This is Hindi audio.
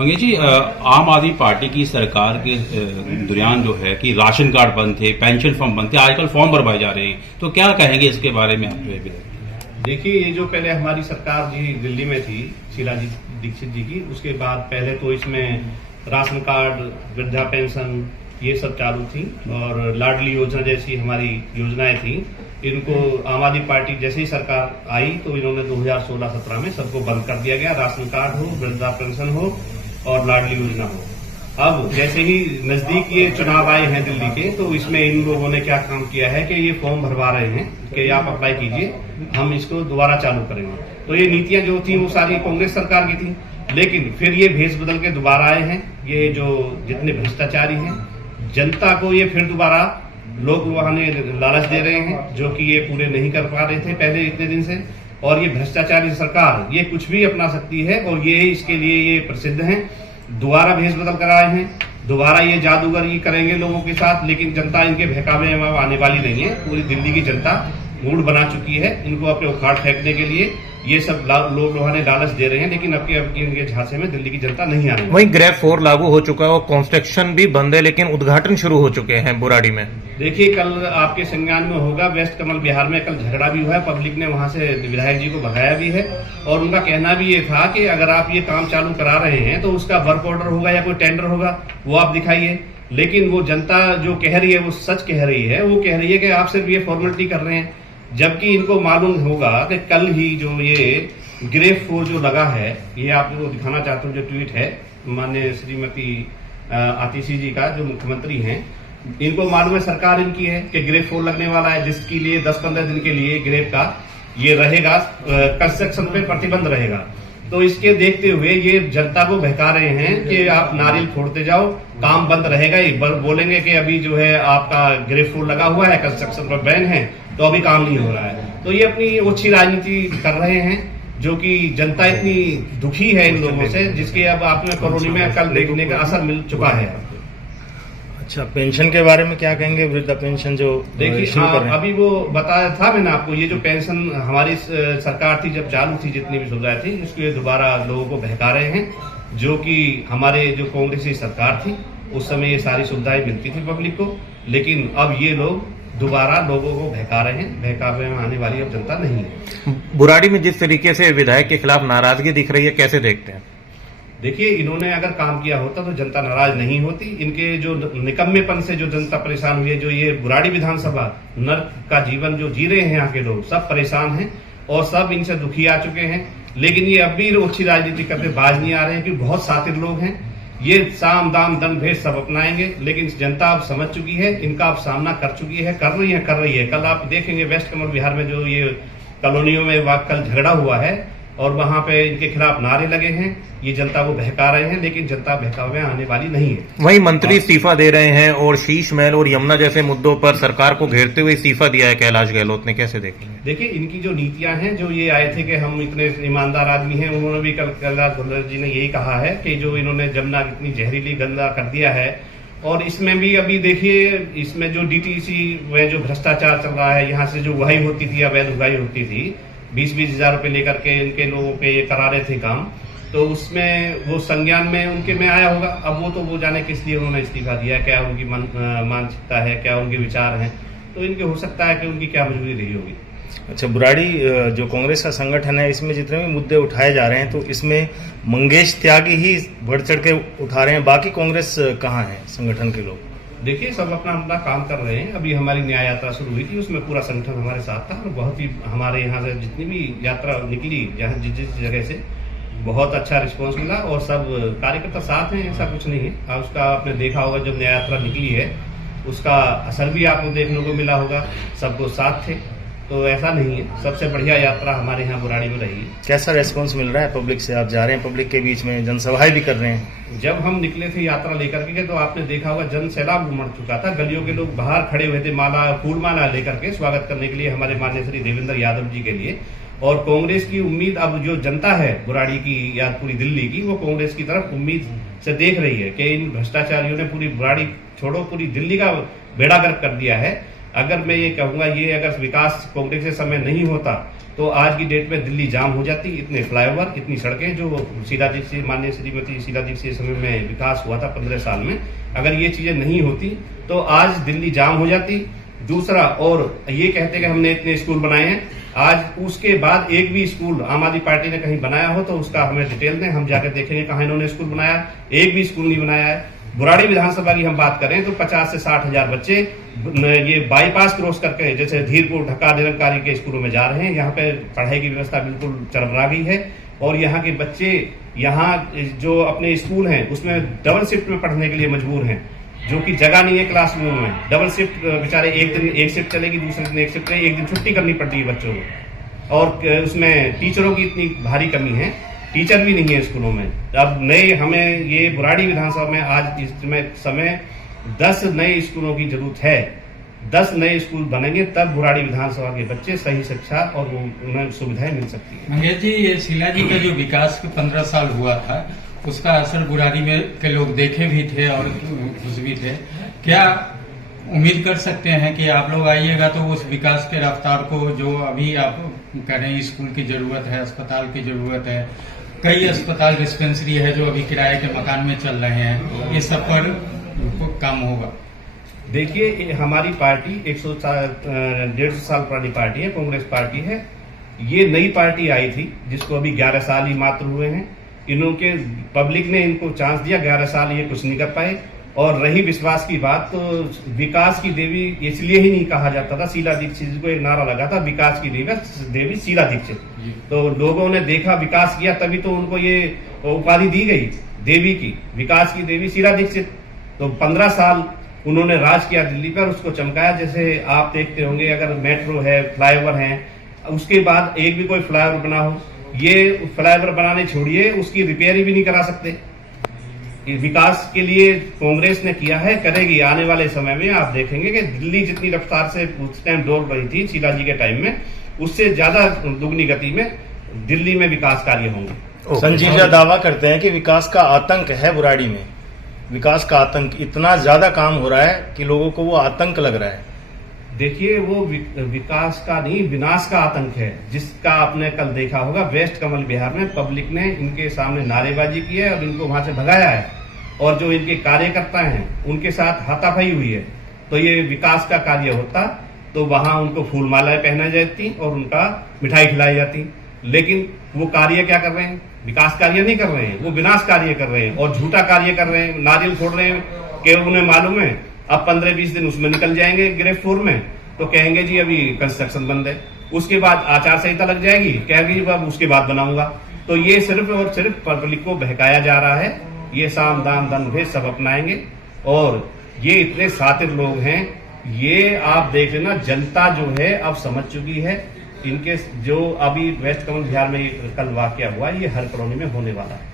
मंगेश जी, आम आदमी पार्टी की सरकार के दौरान जो है कि राशन कार्ड बंद थे, पेंशन फॉर्म बंद थे, आजकल फॉर्म भरवाए जा रहे हैं, तो क्या कहेंगे इसके बारे में आप? देखिए, ये जो पहले हमारी सरकार जी दिल्ली में थी, शीला जी दीक्षित जी की, उसके बाद पहले तो इसमें राशन कार्ड, वृद्धा पेंशन ये सब चालू थी और लाडली योजना जैसी हमारी योजनाएं थी। इनको आम आदमी पार्टी जैसे ही सरकार आई तो इन्होंने 2016-17 में सबको बंद कर दिया गया, राशन कार्ड हो, वृद्धा पेंशन हो और लाडली योजना हो। अब जैसे ही नजदीक ये चुनाव आए हैं दिल्ली के, तो इसमें इन लोगों ने क्या काम किया है कि ये फॉर्म भरवा रहे हैं कि आप अप्लाई कीजिए, हम इसको दोबारा चालू करेंगे। तो ये नीतियां जो थी वो सारी कांग्रेस सरकार की थी, लेकिन फिर ये भेस बदल के दोबारा आए हैं। ये जो जितने भ्रष्टाचारी हैं, जनता को ये फिर दोबारा लोग वहां लालच दे रहे हैं, जो कि ये पूरे नहीं कर पा रहे थे पहले इतने दिन से। और ये भ्रष्टाचारी सरकार ये कुछ भी अपना सकती है और ये इसके लिए ये प्रसिद्ध हैं। दोबारा भेस बदल कर आए हैं, दोबारा ये जादूगरी करेंगे लोगों के साथ, लेकिन जनता इनके बहकावे में आने वाली नहीं है। पूरी दिल्ली की जनता मूड बना चुकी है इनको अपने उखाड़ फेंकने के लिए। ये सब लोग ने लालच दे रहे हैं, लेकिन अब इनके झांसे में दिल्ली की जनता नहीं आ रही। वहीं ग्रेफ 4 लागू हो चुका है और कंस्ट्रक्शन भी बंद है, लेकिन उद्घाटन शुरू हो चुके हैं बुराड़ी में। देखिए, कल आपके संज्ञान में होगा, वेस्ट कमल बिहार में कल झगड़ा भी हुआ है, पब्लिक ने वहां से विधायक जी को भगाया भी है और उनका कहना भी ये था कि अगर आप ये काम चालू करा रहे हैं तो उसका वर्क ऑर्डर होगा या कोई टेंडर होगा, वो आप दिखाइए। लेकिन वो जनता जो कह रही है वो सच कह रही है, वो कह रही है कि आप सिर्फ ये फॉर्मेलिटी कर रहे हैं, जबकि इनको मालूम होगा कि कल ही जो ये ग्रेफ 4 जो लगा है, ये आपको दिखाना चाहता हूँ, जो ट्वीट है माननीय श्रीमती आतिशी जी का, जो मुख्यमंत्री हैं, इनको मालूम है, सरकार इनकी है कि ग्रेफ 4 लगने वाला है, जिसके लिए 10-15 दिन के लिए ग्रेफ का ये रहेगा, कंस्ट्रक्शन पे प्रतिबंध रहेगा। तो इसके देखते हुए ये जनता को बहका रहे हैं कि आप नारियल फोड़ते जाओ, काम बंद रहेगा। ये बोलेंगे कि अभी जो है आपका ग्रेफ 4 लगा हुआ है, कंस्ट्रक्शन पर बैन है, तो अभी काम नहीं हो रहा है। तो ये अपनी ओछी राजनीति कर रहे हैं, जो कि जनता इतनी दुखी है इन लोगों से, जिसके अब आपने कॉलोनी में कल देखने का असर मिल चुका है। अच्छा, पेंशन के बारे में क्या कहेंगे? वृद्धा पेंशन जो देखिए, अभी वो बताया था मैंने आपको, ये जो पेंशन हमारी सरकार थी जब चालू थी, जितनी भी सुविधाएं थी, इसको ये दोबारा लोगों को बहका रहे हैं, जो कि हमारे जो कांग्रेसी सरकार थी उस समय ये सारी सुविधाएं मिलती थी पब्लिक को, लेकिन अब ये लोग दोबारा लोगों को बहका रहे हैं। बहकावे में आने वाली अब जनता नहीं है। बुराड़ी में जिस तरीके से विधायक के खिलाफ नाराजगी दिख रही है, कैसे देखते हैं? देखिए, इन्होंने अगर काम किया होता तो जनता नाराज नहीं होती। इनके जो निकम्मेपन से जो जनता परेशान हुई है, जो ये बुराड़ी विधानसभा नर्क का जीवन जो जी रहे हैं यहाँ के लोग, सब परेशान हैं और सब इनसे दुखी आ चुके हैं। लेकिन ये अब भी अच्छी राजनीति करते बाज नहीं आ रहे हैं, क्योंकि बहुत सातिर लोग हैं। ये साम दाम दंड भेद सब अपनाएंगे, लेकिन जनता अब समझ चुकी है, इनका अब सामना कर चुकी है, कर रही है। कल आप देखेंगे वेस्ट कमल बिहार में जो ये कॉलोनियों में कल झगड़ा हुआ है और वहां पे इनके खिलाफ नारे लगे हैं, ये जनता को बहका रहे हैं, लेकिन जनता बहकावे में आने वाली नहीं है। वहीं मंत्री इस्तीफा दे रहे हैं और शीश महल और यमुना जैसे मुद्दों पर सरकार को घेरते हुए इस्तीफा दिया है कैलाश गहलोत ने, कैसे देखेंगे? देखिए, इनकी जो नीतियां हैं, जो ये आए थे कि हम इतने ईमानदार आदमी हैं, उन्होंने भी कल कैलाश गहलोत जी ने यही कहा है कि जो इन्होंने जमुना इतनी जहरीली गंदा कर दिया है। और इसमें भी अभी देखिए, इसमें जो डीटीसी में जो भ्रष्टाचार चल रहा है, यहाँ से जो उगाही होती थी, अवैध उगाही होती थी, 20-20 हजार रुपए लेकर के इनके लोगों पे ये करा रहे थे काम, तो उसमें वो संज्ञान में उनके में आया होगा। अब वो जाने किस लिए उन्होंने इस्तीफा दिया, क्या उनकी मानसिकता है, क्या उनके विचार हैं, तो इनके हो सकता है कि उनकी क्या मजबूरी रही होगी। अच्छा, बुराड़ी जो कांग्रेस का संगठन है, इसमें जितने भी मुद्दे उठाए जा रहे हैं, तो इसमें मंगेश त्यागी ही बढ़ चढ़ के उठा रहे हैं, बाकी कांग्रेस कहाँ है संगठन के लोग? देखिए, सब अपना अपना काम कर रहे हैं। अभी हमारी न्याय यात्रा शुरू हुई थी, उसमें पूरा संगठन हमारे साथ था और बहुत ही हमारे यहाँ से जितनी भी यात्रा निकली, जिस जगह से, बहुत अच्छा रिस्पांस मिला और सब कार्यकर्ता साथ हैं, ऐसा कुछ नहीं है। अब उसका आपने देखा होगा, जब न्याय यात्रा निकली है उसका असर भी आपको देखने को मिला होगा, सबको साथ थे, तो ऐसा नहीं है। सबसे बढ़िया यात्रा हमारे यहाँ बुराड़ी में रही है। कैसा रेस्पॉन्स मिल रहा है पब्लिक से? आप जा रहे हैं पब्लिक के बीच में, जनसभाएं भी कर रहे हैं। जब हम निकले थे यात्रा लेकर के, तो आपने देखा होगा जन सैलाब उमड़ चुका था, गलियों के लोग बाहर खड़े हुए थे फूलमाला लेकर के स्वागत करने के लिए हमारे माननीय श्री देवेंद्र यादव जी के लिए। और कांग्रेस की उम्मीद, अब जो जनता है बुराड़ी की या पूरी दिल्ली की, वो कांग्रेस की तरफ उम्मीद से देख रही है कि इन भ्रष्टाचारियों ने पूरी बुराड़ी छोड़ो, पूरी दिल्ली का बेड़ा गर्क कर दिया है। अगर मैं ये कहूंगा, ये अगर विकास कांग्रेस के समय नहीं होता तो आज की डेट में दिल्ली जाम हो जाती। इतने फ्लाईओवर, इतनी सड़कें जो शीला दीक्षित, माननीय श्रीमती शीला दीक्षित समय में विकास हुआ था 15 साल में, अगर ये चीजें नहीं होती तो आज दिल्ली जाम हो जाती। दूसरा, और ये कहते कि हमने इतने स्कूल बनाए हैं, आज उसके बाद एक भी स्कूल आम आदमी पार्टी ने कहीं बनाया हो तो उसका हमें डिटेल दें, हम जाकर देखेंगे कहाँ इन्होंने स्कूल बनाया। एक भी स्कूल नहीं बनाया है। बुराड़ी विधानसभा की हम बात करें तो 50 से 60 हजार बच्चे ये बाईपास क्रॉस करके जैसे धीरपुर, ढक्का, निरंकारी के स्कूलों में जा रहे हैं। यहाँ पे पढ़ाई की व्यवस्था बिल्कुल चरमरा गई है और यहाँ के बच्चे यहाँ जो अपने स्कूल हैं उसमें डबल शिफ्ट में पढ़ने के लिए मजबूर हैं, जो कि जगह नहीं है क्लासरूम में। डबल शिफ्ट बेचारे, एक दिन एक शिफ्ट चलेगी, दूसरे दिन एक शिफ्ट, एक दिन छुट्टी करनी पड़ती है बच्चों को। और उसमें टीचरों की इतनी भारी कमी है, टीचर भी नहीं है स्कूलों में। अब नए हमें ये बुराड़ी विधानसभा में आज इस समय 10 नए स्कूलों की जरूरत है। 10 नए स्कूल बनेंगे तब बुराड़ी विधानसभा के बच्चे सही शिक्षा और उन्हें सुविधाएं मिल सकती है। मंगेश जी, ये शीला जी का जो विकास 15 साल हुआ था उसका असर बुराड़ी में के लोग देखे भी थे और खुश भी थे। क्या उम्मीद कर सकते हैं कि आप लोग आइएगा तो उस विकास के रफ्तार को, जो अभी आप कह रहे हैं स्कूल की जरूरत है, अस्पताल की जरूरत है, कई अस्पताल डिस्पेंसरी है जो अभी किराए के मकान में चल रहे हैं, ये सब पर काम होगा? देखिए, हमारी पार्टी 150 साल पुरानी पार्टी है, कांग्रेस पार्टी है। ये नई पार्टी आई थी जिसको अभी 11 साल ही मात्र हुए हैं। इनके पब्लिक ने इनको चांस दिया, 11 साल ये कुछ नहीं कर पाए। और रही विश्वास की बात, तो विकास की देवी इसलिए ही नहीं कहा जाता था। शीला दीक्षित को एक नारा लगा था, विकास की देवी शीला दीक्षित। तो लोगों ने देखा, विकास किया, तभी तो उनको ये उपाधि दी गई देवी की, विकास की देवी शीला दीक्षित। तो 15 साल उन्होंने राज किया दिल्ली पर, उसको चमकाया। जैसे आप देखते होंगे, अगर मेट्रो है, फ्लाईओवर है, उसके बाद एक भी कोई फ्लाईओवर बना हो, ये फ्लाईओवर बनाने छोड़िए, उसकी रिपेयरिंग भी नहीं करा सकते। विकास के लिए कांग्रेस ने किया है, करेगी। आने वाले समय में आप देखेंगे कि दिल्ली जितनी रफ्तार से उस टाइम दौड़ रही थी शीला जी के टाइम में, उससे ज्यादा दुगनी गति में दिल्ली में विकास कार्य होंगे। संजीव जी दावा करते हैं कि विकास का आतंक है बुराड़ी में। विकास का आतंक, इतना ज्यादा काम हो रहा है कि लोगों को वो आतंक लग रहा है। देखिए, वो विकास का नहीं, विनाश का आतंक है, जिसका आपने कल देखा होगा। वेस्ट कमल बिहार में पब्लिक ने इनके सामने नारेबाजी की है और इनको वहां से भगाया है, और जो इनके कार्यकर्ता हैं उनके साथ हाथापाई हुई है। तो ये विकास का कार्य होता तो वहां उनको फूल मालाएं पहनाई जाती और उनका मिठाई खिलाई जाती। लेकिन वो कार्य क्या कर रहे हैं? विकास कार्य नहीं कर रहे हैं, वो विनाश कार्य कर रहे हैं और झूठा कार्य कर रहे हैं। नारियल फोड़ रहे हैं कि उन्हें मालूम है अब 15-20 दिन उसमें निकल जाएंगे गिरफ्त में, तो कहेंगे जी अभी कंस्ट्रक्शन बंद है। उसके बाद आचार संहिता लग जाएगी, कहेंगे अब उसके बाद बनाऊंगा। तो ये सिर्फ और सिर्फ पब्लिक को बहकाया जा रहा है। ये साम दाम दंड भेद सब अपनाएंगे और ये इतने सातिर लोग हैं। ये आप देख लेना, जनता जो है अब समझ चुकी है। इनके जो अभी वेस्ट कमल बिहार में कल वाकया हुआ, ये हर कॉलोनी में होने वाला है।